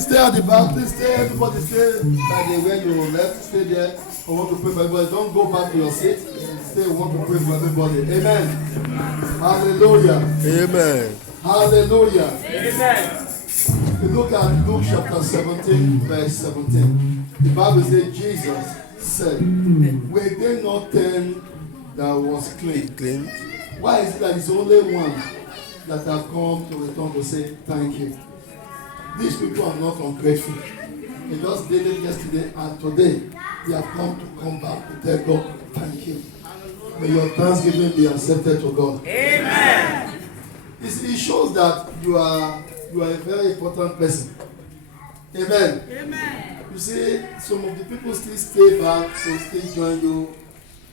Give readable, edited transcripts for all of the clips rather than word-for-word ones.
Please stay at the back. Please stay. Everybody stay by the way you left. Stay there. I want to pray for everybody. Don't go back to your seat. Stay. We want to pray for everybody. Amen. Hallelujah. Amen. Hallelujah. Amen. We look at Luke chapter 17, verse 17. The Bible says Jesus said, were there not 10 that was clean? Why is it that it's only one that have come to return to say thank you? These people are not ungrateful. They just did it yesterday and today they have come back to tell God thank you. May your thanksgiving be accepted to God. Amen. It shows that you are a very important person. Amen. Amen. You see, some of the people still stay back, so still join you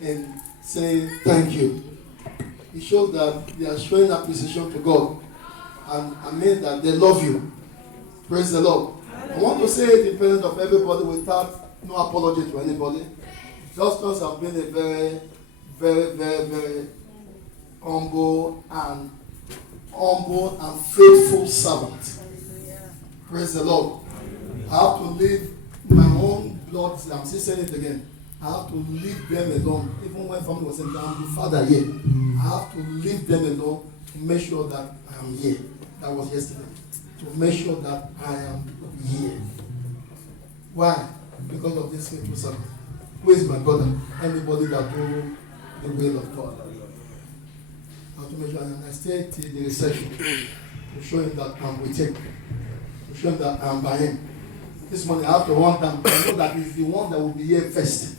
in saying thank you. It shows that they are showing appreciation to God, and I mean that they love you. Praise the Lord. I want to say it in presence of everybody without no apology to anybody. Justus have been a very, very, very, very humble and faithful servant. Praise the Lord. I have to leave my own blood. I'm still saying it again. I have to leave them alone. Even when family was saying, I'm the father here. I have to leave them alone to make sure that I am here. That was yesterday. To make sure that I am here. Why? Because of this faithful servant. Who is my brother? Anybody that do the will of God. I have to make sure and I stay till the reception to show him that I'm with him. To show him that I'm by him. This morning I have to run down. I know that he's the one that will be here first.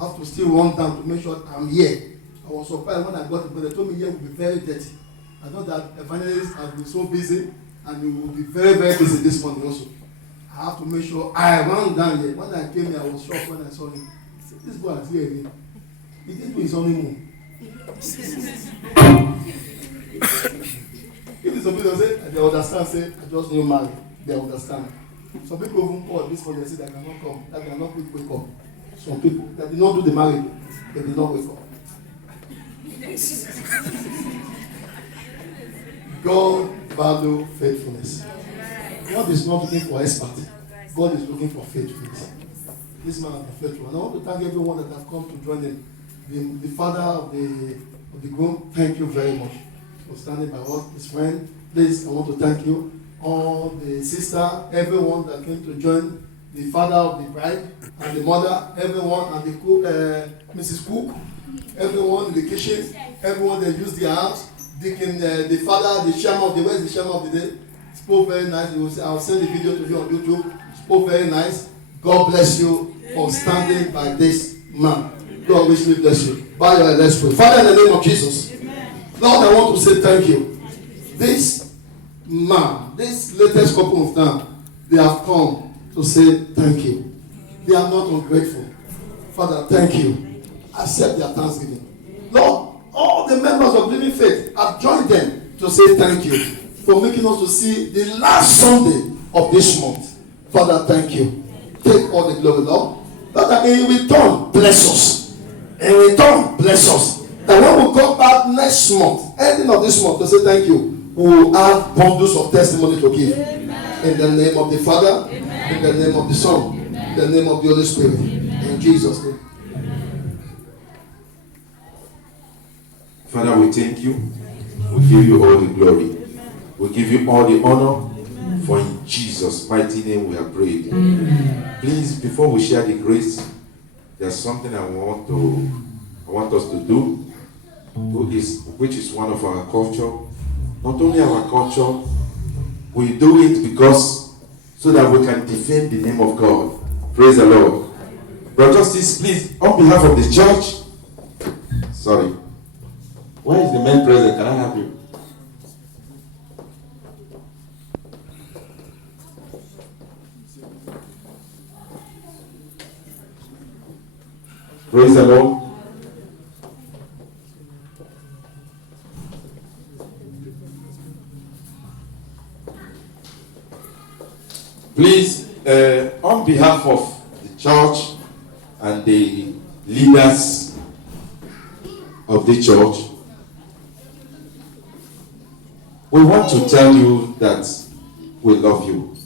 I have to still run down to make sure I'm here. I was surprised when I got it, but they told me here will be very dirty. I know that evangelist has been so busy and he will be very, very busy this morning also. I have to make sure I run down here. When I came here, I was shocked when I saw him. I said, this boy is here again. He didn't do his honeymoon. If it's some people say, they understand, say, I just new married. They understand. Some people even call this morning and say, they cannot come. They cannot quick wake up. Some people that did not do the marriage, they did not wake up. God value faithfulness. God is not looking for expert. God is looking for faithfulness. This man is faithful. And I want to thank everyone that have come to join him. The father of the groom, thank you very much for standing by us. His friend, please, I want to thank you. All the sister, everyone that came to join, the father of the bride and the mother, everyone, and the cook, Mrs. Cook, everyone in the kitchen, everyone that used their house, the father, the chairman of the West, the chairman of the day, spoke very nice. I'll send the video to you on YouTube. Spoke very nice. God bless you for standing by this man. God richly bless you. Bow your head, let's pray. Father, in the name of Jesus, Lord, I want to say thank you. This man, this latest couple of them, they have come to say thank you. They are not ungrateful. Father, thank you. Accept their thanksgiving. Lord, all the members of Living Faith have joined them to say thank you for making us to see the last Sunday of this month. Father, thank you. Take all the glory, Lord. Father, in return, bless us. In return, bless us. That when we come back next month, ending of this month, to say thank you, we will have bundles of testimony to give. Amen. In the name of the Father, amen. In the name of the Son, amen. In the name of the Holy Spirit. Amen. In Jesus' name. Father, we thank you. We give you all the glory. We give you all the honor. For in Jesus' mighty name we have prayed. Amen. Please, before we share the grace, there's something I want us to do, which is one of our culture. Not only our culture, we do it because so that we can defend the name of God. Praise the Lord. Brother Justice, please, on behalf of the church, sorry. Where is the man present? Can I have you? Praise the Lord. Please, on behalf of the church and the leaders of the church, we want to tell you that we love you.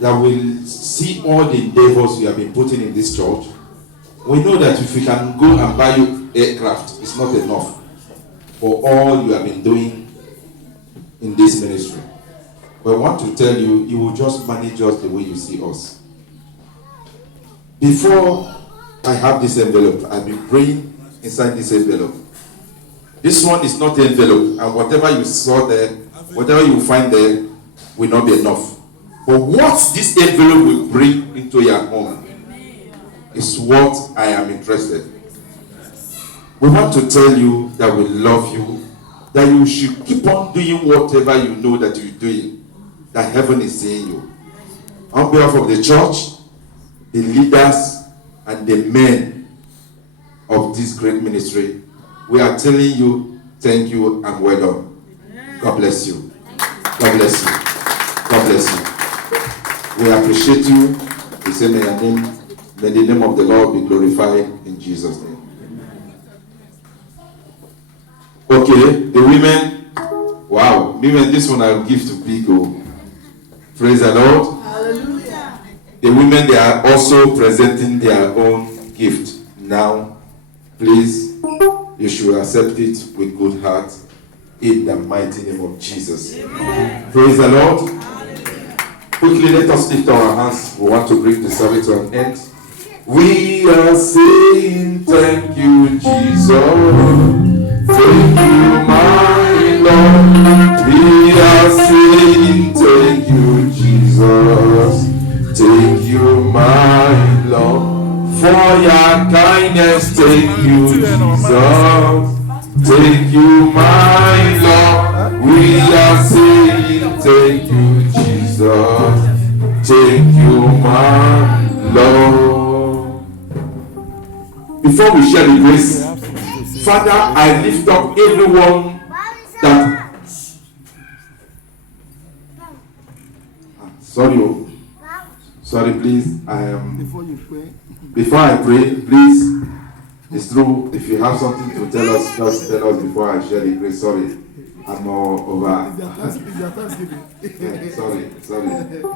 that will see all the endeavors you have been putting in this church, we know that if we can go and buy you aircraft, it's not enough for all you have been doing in this ministry. But I want to tell you, you will just manage us the way you see us. Before I have this envelope, I've been praying inside this envelope. This one is not the envelope, and whatever you saw there, whatever you find there, will not be enough. But what this envelope will bring into your home is what I am interested. We want to tell you that we love you, that you should keep on doing whatever you know that you're doing, that heaven is seeing you. On behalf of the church, the leaders, and the men of this great ministry, we are telling you thank you and well done. God bless you. God bless you. God bless you. We appreciate you. We say may the name of the Lord be glorified in Jesus' name. Okay, the women. Wow, women, this one I'll give to Bigo. Praise the Lord. Hallelujah. The women, they are also presenting their own gift. Now, please, you should accept it with good heart in the mighty name of Jesus. Amen. Praise the Lord. Hallelujah. Quickly, let us lift our hands. We want to bring the service to an end. We are saying thank you, Jesus. Thank you, my Lord. We are saying thank you, Jesus. Thank you, my Lord, for your kindness. Thank you, Jesus. Thank you, my Lord. We are saying thank you, Jesus. Thank you, my Lord. Before we share the grace, Father, I lift up everyone that. Sorry, please. Before I pray, please. It's true. If you have something to tell us, just tell us before I share the grace. Sorry, I'm more over. Sorry.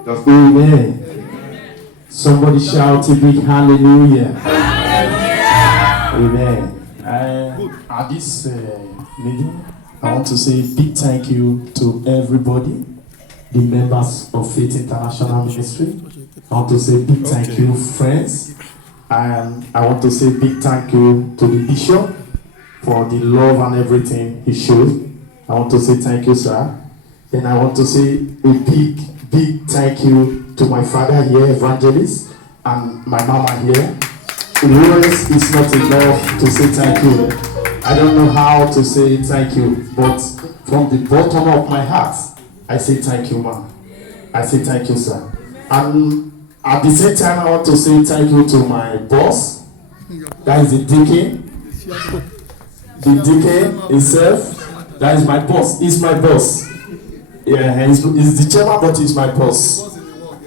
Just Amen. Somebody shout a big hallelujah. Amen. At this meeting, I want to say a big thank you to everybody, the members of Faith International Ministry. I want to say big thank you, friends. And I want to say big thank you to the bishop for the love and everything he showed. I want to say thank you, sir. Then I want to say a big thank you to my father here, evangelist, and my mama here. Words is not enough to say thank you. I don't know how to say thank you, but from the bottom of my heart, I say thank you, ma. I say thank you, sir. And at the same time, I want to say thank you to my boss. That is the deacon. The deacon himself. That is my boss. He's my boss. Yeah, he's the chairman, but he's my boss.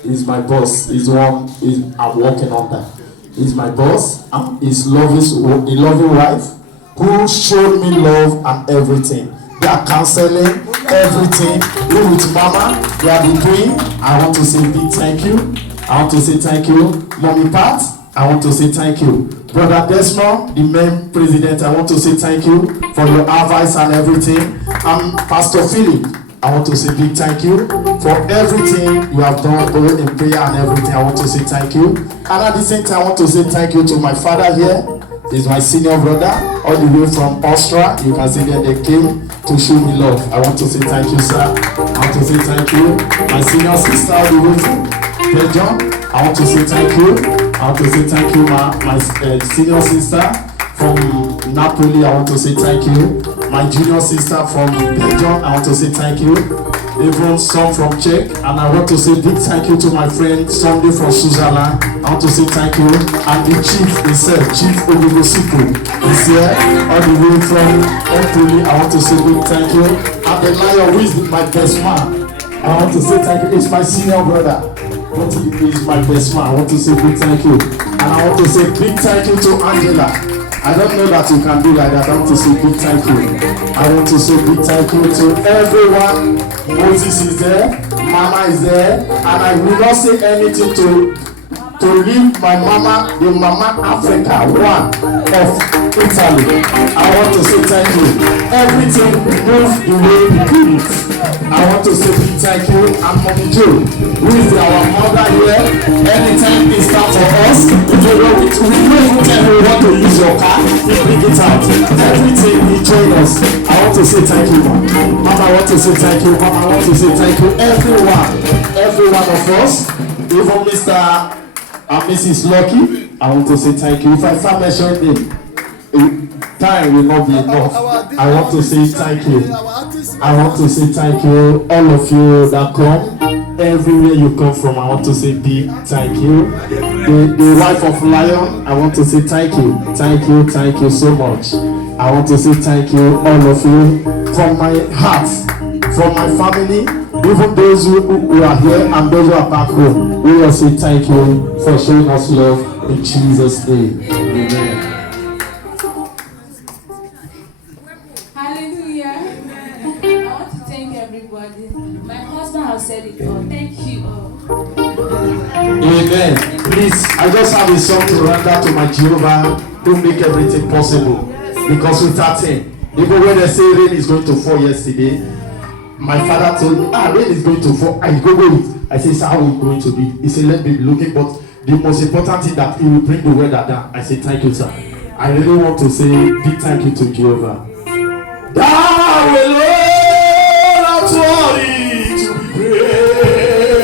He's my boss. He's the one I'm working under. He's my boss. I'm his loving wife who showed me love and everything. They are counseling everything. Even with mama, they have been doing. I want to say big thank you. I want to say thank you. Mommy Pat, I want to say thank you. Brother Desmond, the main president, I want to say thank you for your advice and everything. And Pastor Philip, I want to say big thank you for everything you have done both in prayer and everything. I want to say thank you. And at the same time, I want to say thank you to my father here. He's my senior brother, all the way from Austria. You can see that they came to show me love. I want to say thank you, sir. I want to say thank you. My senior sister, all the way from Belgium. I want to say thank you. I want to say thank you, my senior sister from Napoli. I want to say thank you. My junior sister from Belgium. I want to say thank you. Even some from Czech. And I want to say big thank you to my friend Sunday from Switzerland. I want to say thank you. And the chief himself, Chief Ogugosiku, is here all the way from Napoli. I want to say big thank you. And the lion who is my best man. I want to say thank you. It's my senior brother. But he is my best man. I want to say big thank you. And I want to say big thank you to Angela. I don't know that you can do like that. I want to say big thank you. I want to say big thank you to everyone. Moses is there. Mama is there, and I will not say anything to leave my mama, the Mama Africa one of Italy. I want to say thank you. Everything moves the way it is. I want to say big thank you. And Mommy Joe, who is our mother here. Anytime it's time for us, we don't even tell you want to use your car, we bring it out. Everything he join us. I want to say thank you, Mama. Mama, I want to say thank you. Mama, I want to say thank you. Every one of us, even Mr. and Mrs. Lucky, I want to say thank you. If I start mentioning them, time will not be enough. I want to say thank you. I want to say thank you, all of you that come, everywhere you come from. I want to say big thank you. The wife of Lion, I want to say thank you so much. I want to say thank you, all of you, from my heart, from my family, even those who are here and those who are back home. We will say thank you for showing us love in Jesus' name. Amen. My husband has said it all. Thank you all. Amen. Please, I just have a song to render to my Jehovah who make everything possible. Because without him, even when they say rain is going to fall yesterday, my father told me, rain is going to fall. I go with. I say, so how are we going to be? He said, let me be looking, but the most important thing that he will bring the weather down. I say, thank you, sir. I really want to say big thank you to Jehovah. Thou alone art worthy to be praised.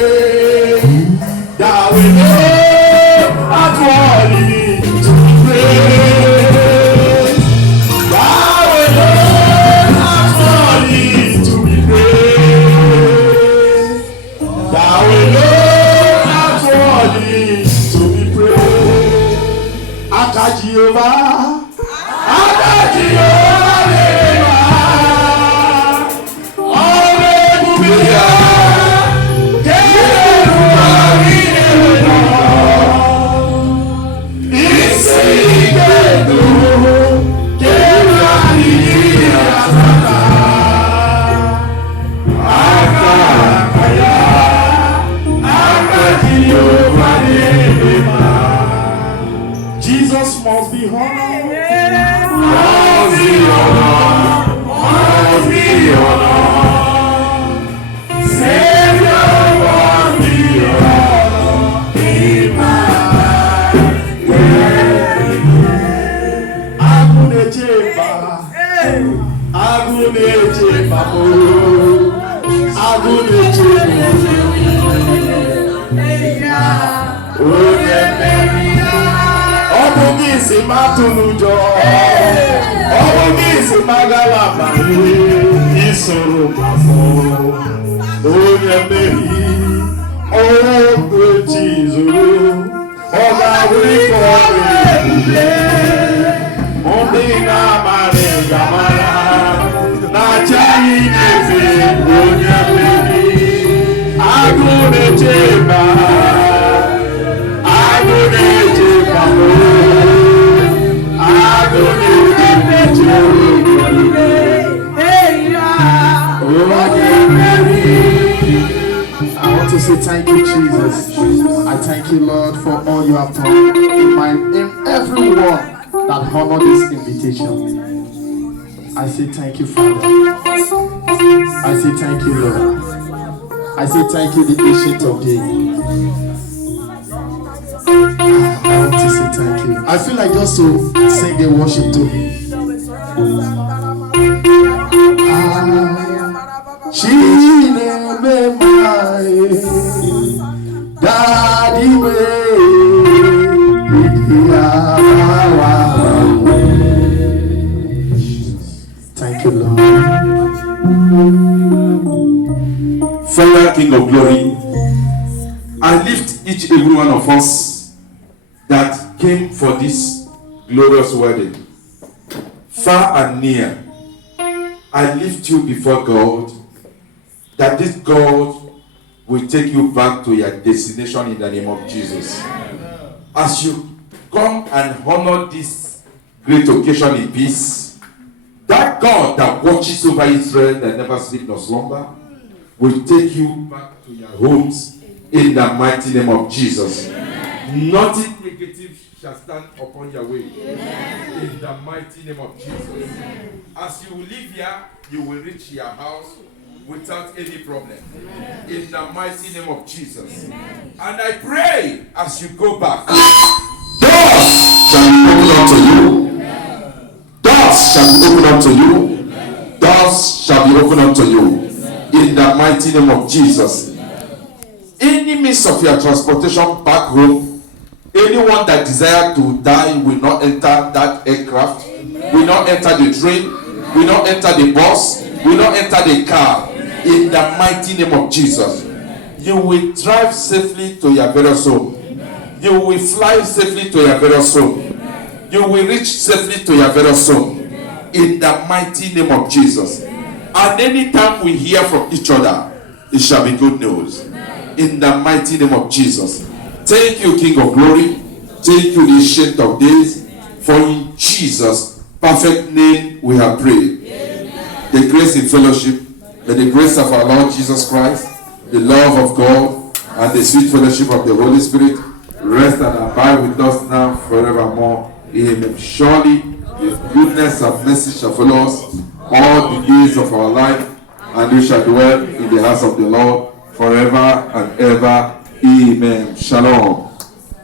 Thou alone art worthy to be praised. Thou alone art worthy to be praised. Thou alone art worthy to be praised. Aka Jehovah, Aka Jehovah. Jesus must be honored. Must be honored. Must be honored. Savior must be honored. In my life. Agune chemba. Agune chemba. Agune Obugisi matunujo, obugisi magalama, isoro mafo, onye mehi, ogwe chizuru, oga wiko wile, ondi na mare gamara, na chayi nefe, onye mehi, agune cheba. I want to say thank you, Jesus. I thank you, Lord, for all you have done in everyone that honored this invitation. I say thank you, Father. I say thank you, Lord. I say thank you, the Ancient of Days. I want to say thank you. I feel like just to sing a worship to him. Daddy thank you, Lord. Father, King of Glory, I lift each every one of us that came for this glorious wedding, far and near. I lift you before God, that this God will take you back to your destination in the name of Jesus. As you come and honor this great occasion in peace, that God that watches over Israel, that never sleep nor slumber, will take you back to your homes in the mighty name of Jesus. Nothing negative shall stand upon your way in the mighty name of Jesus. As you live here, you will reach your house without any problem in the mighty name of Jesus. And I pray as you go back, doors shall be opened unto you. Doors shall be opened unto you. Doors shall be opened unto you in the mighty name of Jesus. Any means of your transportation back home, anyone that desire to die will not enter that aircraft, will not enter the train, will not enter the bus, will not enter the car in the mighty name of Jesus. You will drive safely to your various home. You will fly safely to your various home. You will reach safely to your various home in the mighty name of Jesus. And anytime we hear from each other, it shall be good news in the mighty name of Jesus. Thank you, King of Glory. Thank you, the Ancient of Days. For in Jesus' perfect name we have prayed. The grace in fellowship, may the grace of our Lord Jesus Christ, the love of God, and the sweet fellowship of the Holy Spirit rest and abide with us now forevermore. Amen. Surely His goodness and mercy shall follow us all the days of our life, and we shall dwell in the house of the Lord forever and ever. Amen. Shalom.